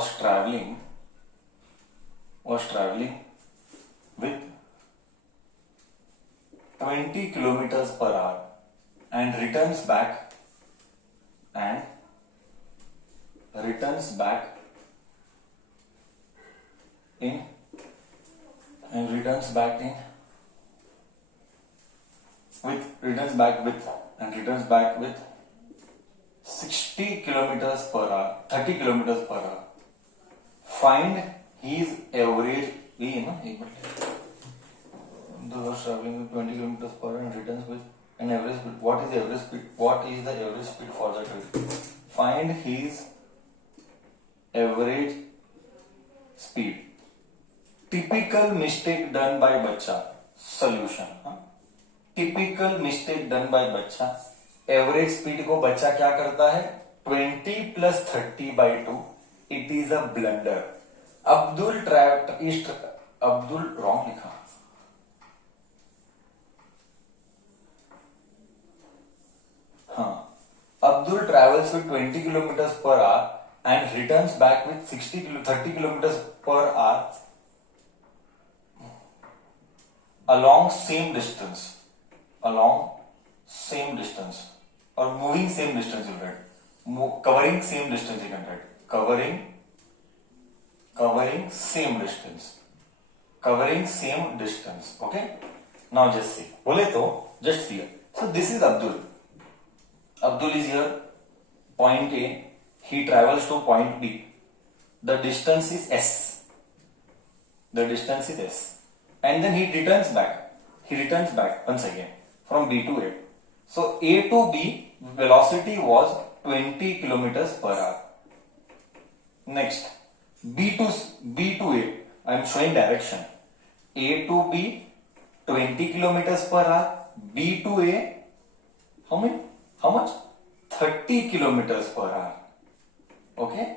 was traveling with 20 kilometers per hour and returns back in returns back with 60 kilometers per hour, 30 kilometers per hour. Find his average speed. The was traveling with 20 kilometers per hour and returns with an average speed. What is the average speed? What is the average speed for the train? Find his average speed. Typical mistake done by बच्चा. Solution. Typical mistake done by बच्चा. Average speed को बच्चा क्या करता है? 20 plus 30 by 2. It is a blunder. Abdul wrong लिखा. हाँ, Abdul travels with 20 kilometre per hour and returns back with 30 kilometre per hour along same distance or moving same distance you write. Covering same distance you can write. Covering same distance. Okay, now just see. बोले तो just see. So this is Abdul is here, point A. He travels to point B. The distance is S. And then he returns back once again from B to A. So A to B velocity was 20 kilometers per hour. Next, B to A, I am showing direction. A to B 20 kilometers per hour. B to A, how much? 30 kilometers per hour. Okay,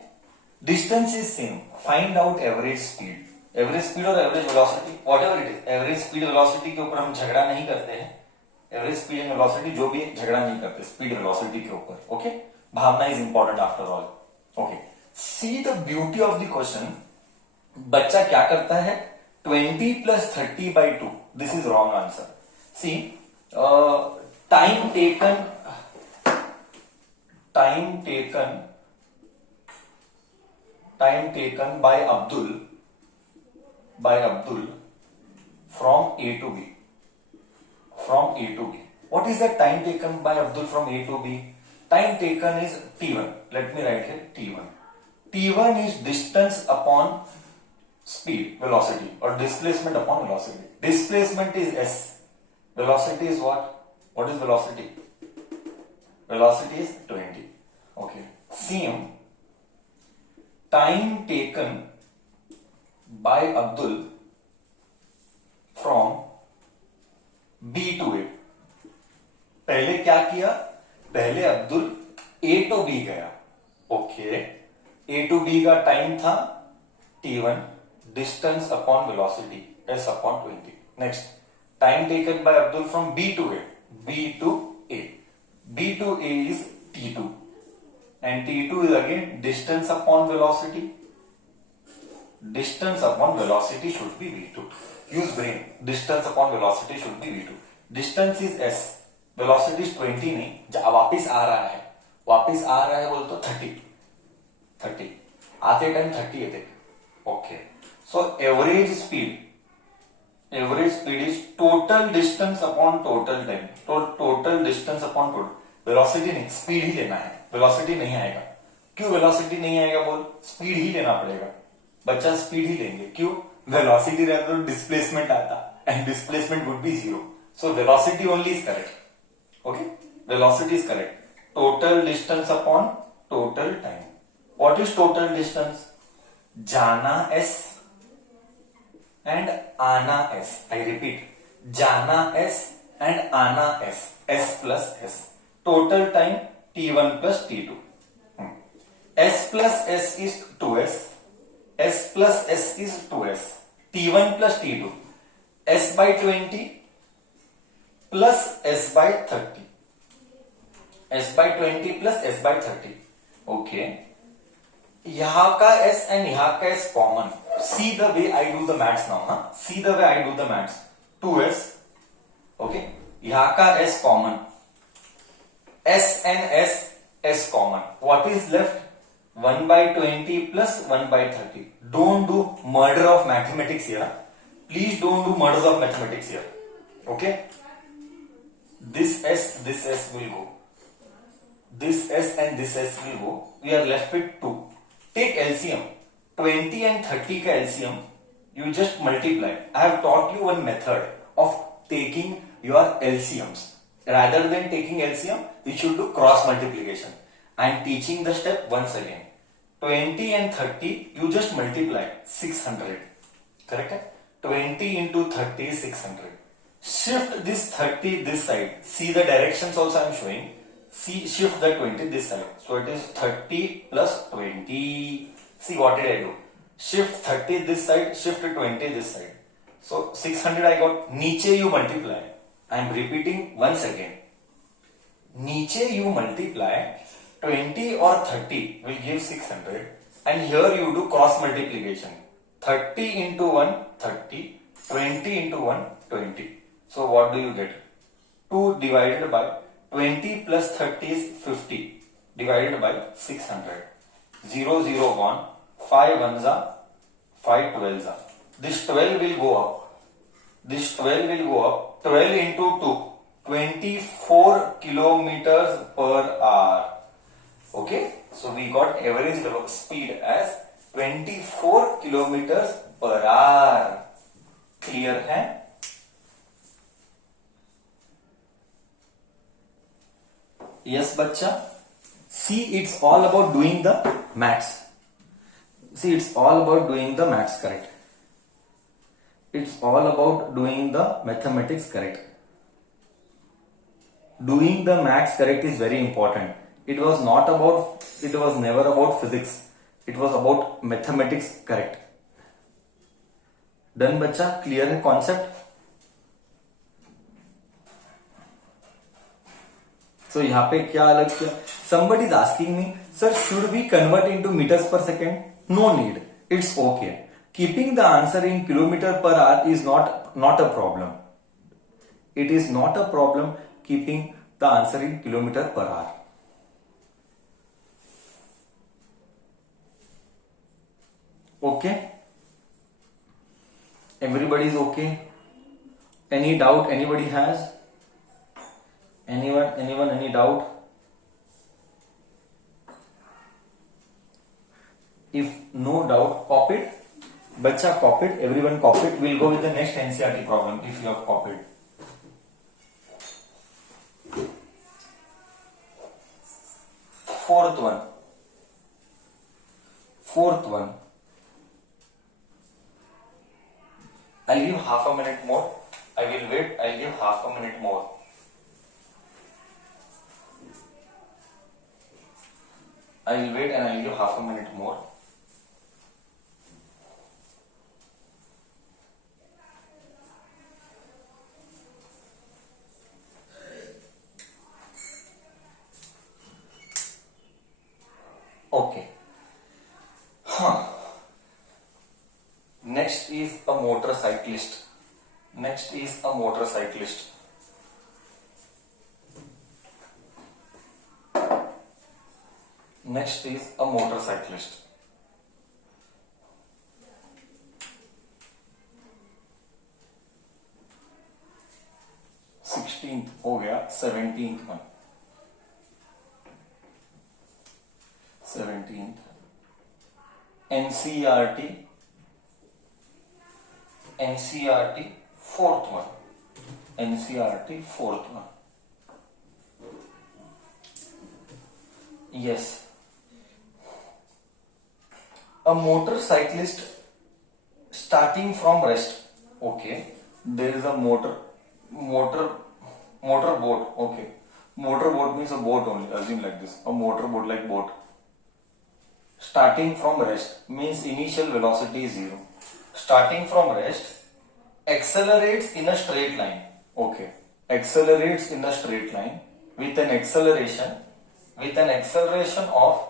distance is same. Find out average speed. Average speed और average velocity, whatever it is. Average speed velocity के ऊपर हम झगड़ा नहीं करते हैं. Average speed and velocity जो भी है झगड़ा नहीं करते स्पीड वेलोसिटी के ऊपर. Okay, bhavana is important after all. Okay, see the beauty of the question. बच्चा क्या करता है? 20 plus 30 by 2. This is wrong answer. See, time taken by Abdul from A to B. What is the time taken by Abdul from A to B? Time taken is T1. Let me write here T1. T1 is distance upon speed, velocity, or displacement upon velocity. Displacement is S. Velocity is what? What is velocity? Velocity is 20. Okay. Same. Time taken by Abdul from B to A. पहले क्या किया? पहले Abdul A to B गया. Okay, A to B का time था T1, distance upon velocity S upon 20. Next, time taken bye Abdul from B to A. B to A is T2 and T2 is again distance upon velocity. Distance upon velocity should be V2. Use brain. Distance upon velocity should be V2. Distance is S. Velocity is 20 नहीं. वापिस आ रहा है बोल तो 30. आते time 30 है देख. Okay, so average speed is total distance upon total time. Total distance upon total. Velocity नहीं, स्पीड ही लेना है. वेलोसिटी नहीं आएगा. क्यों वेलोसिटी नहीं आएगा बोल? स्पीड ही लेना पड़ेगा. बच्चा स्पीड ही लेंगे. क्यों? वेलोसिटी रहता तो डिस्प्लेसमेंट आता and displacement would be 0. So velocity only is correct. Okay, velocity is correct. Total distance upon total time. What is total distance? जाना S एंड आना S. आई रिपीट, जाना S एंड आना S. S plus S. Total time T1 plus T2. S plus S is 2S. S plus S is 2S. T1 plus T2. S by 20 plus S by 30. S by 20 plus S by 30. Okay. यहाँ का s and यहाँ का s common. See the way I do the maths now, huh? See the way I do the maths. 2s, okay? यहाँ का s common. S and s common. What is left? 1 by 20 plus 1 by 30. Don't do murder of mathematics here. Please don't do murder of mathematics here. Okay? This s will go. This s and this s will go. We are left with 2. Take LCM. 20 and 30 ka LCM. You just multiply. I have taught you one method of taking your LCMs. Rather than taking LCM, you should do cross multiplication. I am teaching the step once again. 20 and 30, you just multiply 600. Correct? 20 into 30 is 600. Shift this 30 this side. See the directions also I am showing. See, shift the 20 this side. So it is 30 plus 20. See what did I do? Shift 30 this side, shift 20 this side. So 600 I got. Niche you multiply. I am repeating once again. Niche you multiply 20 or 30 will give 600. And here you do cross multiplication. 30 into 1, 30. 20 into 1, 20. So what do you get? 2 divided by 20 plus 30 is 50 divided by 600. 0, 0, 1. 5 ones are 5 12s are. This 12 will go up. This 12 will go up. 12 into 2. 24 kilometers per hour. Okay. So we got average speed as 24 kilometers per hour. Clear hai? Yes, bacha. See, it's all about doing the maths. See, it's all about doing the maths correct. It's all about doing the mathematics correct. Doing the maths correct is very important. It was never about physics. It was about mathematics correct. Done, bacha? Clear hai concept? So यहाँ पे क्या अलग किया? Somebody is asking me, sir, should we convert into meters per second? No need. It's okay. Keeping the answer in kilometer per hour is not a problem. It is not a problem keeping the answer in kilometer per hour. Okay? Everybody is okay? Any doubt anybody has? Anyone, any doubt? If no doubt, copy it. Bacha, copy it. Everyone copy it. We'll go with the next NCERT problem if you have copied. Fourth one. I'll give half a minute more. I will wait. I'll give half a minute more. I will wait and I will give half a minute more. Okay. Next is a motorcyclist. Next is a motorcyclist. Next is a motorcyclist. Sixteenth हो गया, 17th one. 17th NCERT fourth one. NCERT fourth one. Yes. A motorcyclist starting from rest. Okay. There is a motorboat. Okay. Motorboat means a boat only. Assume like this. A motorboat like boat. Starting from rest means initial velocity is 0. Starting from rest, accelerates in a straight line. Okay. Accelerates in a straight line with an acceleration of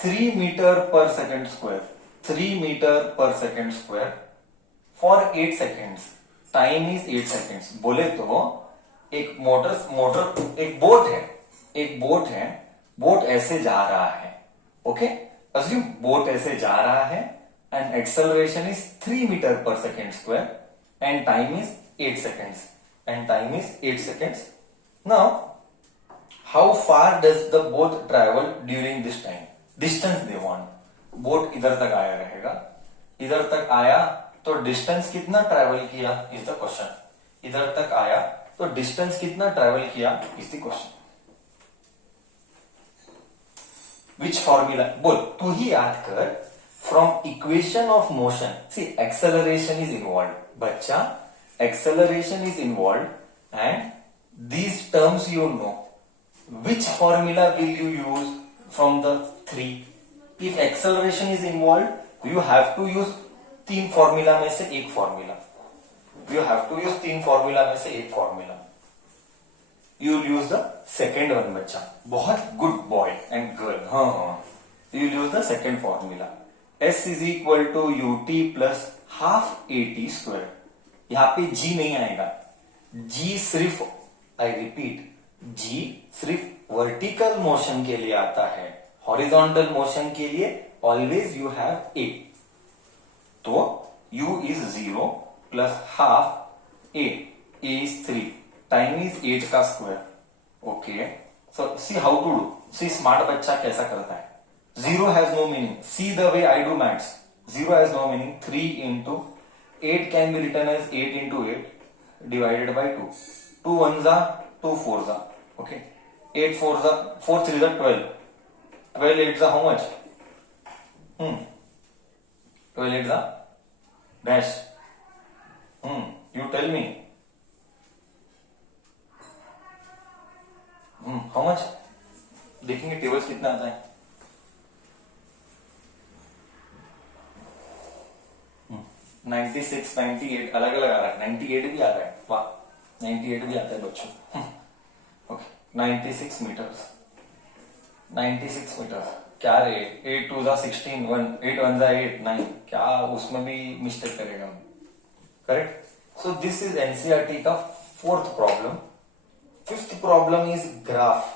3 meter per second square, 3 meter per second square for 8 seconds. Time is 8 seconds. बोले तो एक motor एक boat है, boat ऐसे जा रहा है. Okay, assume boat ऐसे जा रहा है and acceleration is 3 meter per second square and time is 8 seconds. Now, how far does the boat travel during this time? Distance they want. Boat इधर तक आया रहेगा, इधर तक आया तो डिस्टेंस कितना ट्रेवल किया इज द क्वेश्चन. इधर तक आया तो डिस्टेंस कितना ट्रेवल किया is the question. Which formula बोल तू ही याद कर. From equation of motion, see acceleration is involve. बच्चा, acceleration is involve and these terms you know. Which formula will you use from the three? If acceleration is involved, you have to use तीन formula में से एक formula. You have to use तीन formula में से एक formula. You will use the second one बच्चा. बहुत good boy and girl. हाँ. You will use the second formula. S is equal to ut plus half at square. यहाँ पे g नहीं आएगा. g सिर्फ, I repeat, g सिर्फ vertical motion के लिए आता है. हॉरिजॉन्टल मोशन के लिए ऑलवेज यू हैव a. तो u is 0 plus half a is 3, time is 8 का square. Okay, so see how to do. See smart बच्चा कैसा करता है. 0 has no meaning. See the way I do maths. 0 has no meaning. 3 into 8 can be written as 8 into 8 divided by 2. 2 ones are 2 fours are. Okay, 8 fours are 4 3s are 12. 12 8s are how much? 12 8s are dash. You tell me. How much? देखेंगे tables कितना आता है. 96 98 अलग अलग आ रहा है. 98 भी आ रहा है. वाह, 98 भी आता है बच्चों. Okay, 96 metres. 96 मीटर क्या रे. 8 2 जा 16, 8 1 जा 8 9. क्या उसमें भी मिस्टेक करेगा. Correct. So this is NCERT का fourth problem. Fifth problem is graph.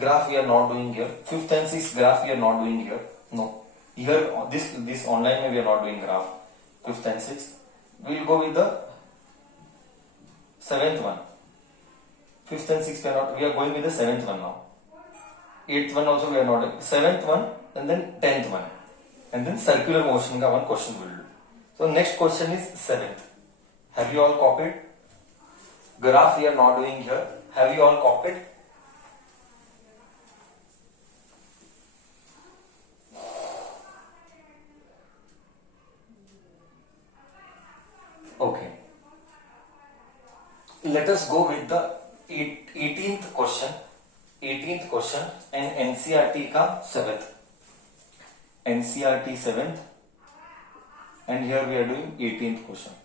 Graph we are not doing here. Fifth and sixth graph we are not doing here. No. Here this online we are not doing graph. Fifth and sixth. We will go with the seventh one. Fifth and sixth we are going with the seventh one now. Eighth one also we are not doing. Seventh one and then 10th one. And then circular motion ka one question we will do. So next question is seventh. Have you all copied? Graph we are not doing here. Have you all copied? Okay. Let us go with the 18th question. 18th question and NCERT का 7th. NCERT 7th and here we are doing 18th question.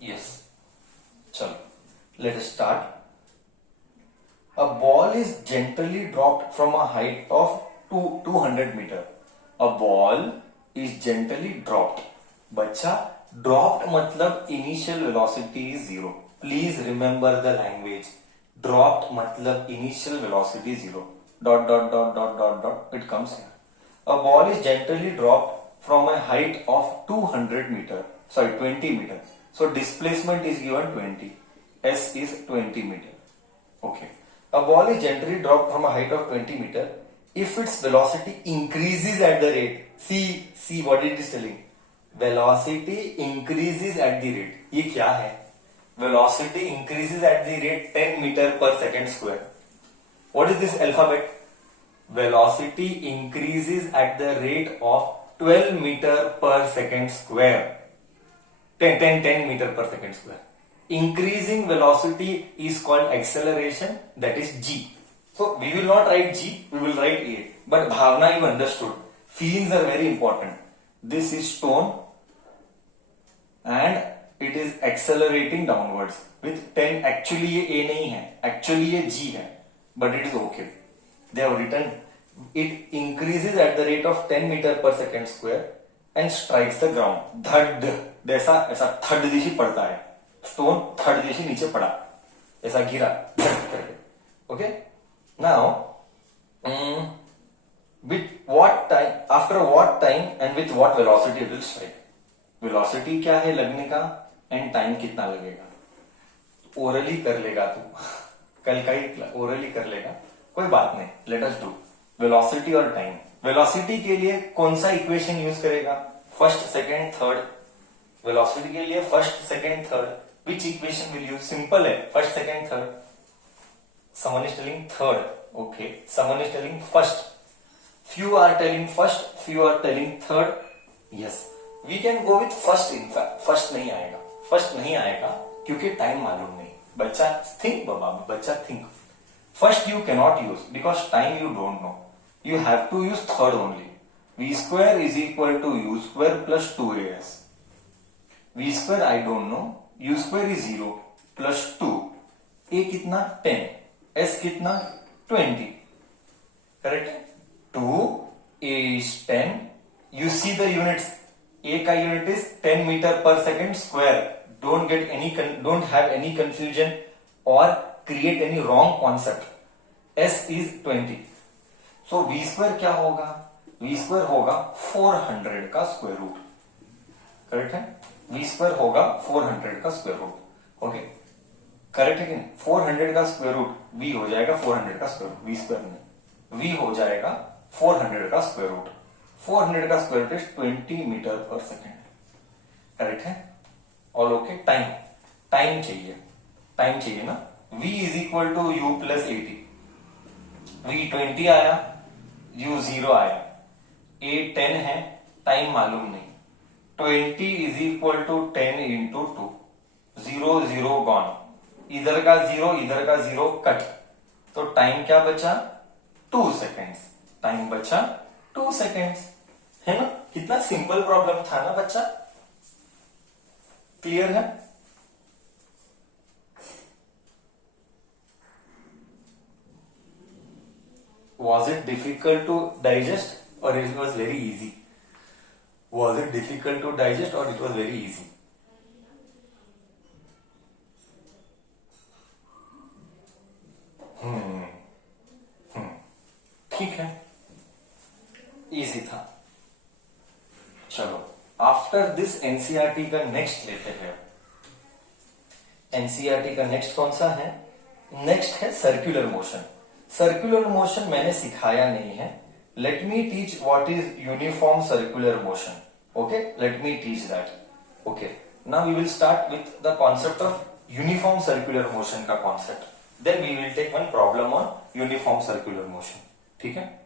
Yes. Chalo. Let us start. A ball is gently dropped from a height of 200 meter. A ball is gently dropped. बच्चा, dropped मतलब initial velocity is 0. Please remember the language. Dropped मतलब initial velocity 0. Dot dot dot dot dot dot. It comes here. A ball is gently dropped from a height of 200 meter. Sorry, 20 meter. So displacement is given 20. S is 20 meter. Okay. A ball is gently dropped from a height of 20 meter. If its velocity increases at the rate, see what it is telling. Velocity increases at the rate. ये क्या है? Velocity increases at the rate 10 meter per second square. What is this alphabet? Velocity increases at the rate of 12 meter per second square. 10 meter per second square. Increasing velocity is called acceleration, that is g. So we will not write G, we will write A. But bhavna you understood. Feelings are very important. This is stone and it is accelerating downwards with 10. Actually ये A नहीं है, actually ये G है, but it is okay. They have written it increases at the rate of 10 meter per second square and strikes the ground. धड़ जैसा ऐसा third दिशी पड़ता है, स्टोन थर्ड दिशी नीचे पड़ा, ऐसा गिरा करके. Okay, now with what time, after what time and with what velocity it will strike. Velocity क्या है लगने का एंड टाइम कितना लगेगा. ओरली कर लेगा तू कल का ही ओरली कर लेगा, कोई बात नहीं. लेट अस डू वेलोसिटी और टाइम. वेलोसिटी के लिए कौन सा इक्वेशन यूज करेगा? First second third. वेलोसिटी के लिए first second third. Which equation will use? Simple है, first second third. Someone is telling third, okay. Someone is telling first. few are telling first, few are telling third. Yes, we can go with first. In fact first नहीं आएगा, first नहीं आएगा क्योंकि time मालूम नहीं. बच्चा think बाबा, बच्चा think. First you cannot use because time you don't know. You have to use third only. V square is equal to U square plus 2as. V square I don't know, U square is 0 plus 2. A कितना 10, S कितना 20. Correct है. 2, A is 10. You see the units. A का unit is 10 meter per second square. Don't have any confusion or create any wrong concept. S is 20. So V square क्या होगा? V square होगा 400 का square root. Correct है. V square होगा 400 का square root. Okay, correct है कि नहीं? 400 का स्क्वायर रूट V हो जाएगा 400 का स्क्वायर रूट. V स्क्वायर में V हो जाएगा 400 का स्क्वायर रूट. 400 का square root is 20 metre per second. Correct है. All okay. टाइम चाहिए ना. V is equal to U plus 80. V 20 आया, U 0 आया, A 10 है, टाइम मालूम नहीं. 20 is equal to 10 into 2. 0 0 gone. इधर का 0 इधर का 0 कट. तो टाइम क्या बचा? 2 सेकेंड्स. टाइम बचा 2 सेकेंड्स. है ना. कितना सिंपल प्रॉब्लम था ना बच्चा. क्लियर है. Was it difficult to digest or it was very easy? Was it difficult to digest or it was very easy? ठीक है, इजी था. चलो आफ्टर दिस एनसीईआरटी का नेक्स्ट लेते हैं. एनसीईआरटी का नेक्स्ट कौन सा है? नेक्स्ट है सर्कुलर मोशन. सर्कुलर मोशन मैंने सिखाया नहीं है. Let me teach what is uniform circular motion. Okay, let me teach that. Okay, now we will start with the concept of uniform circular motion का concept. Then we will take one problem on uniform circular motion. ठीक है.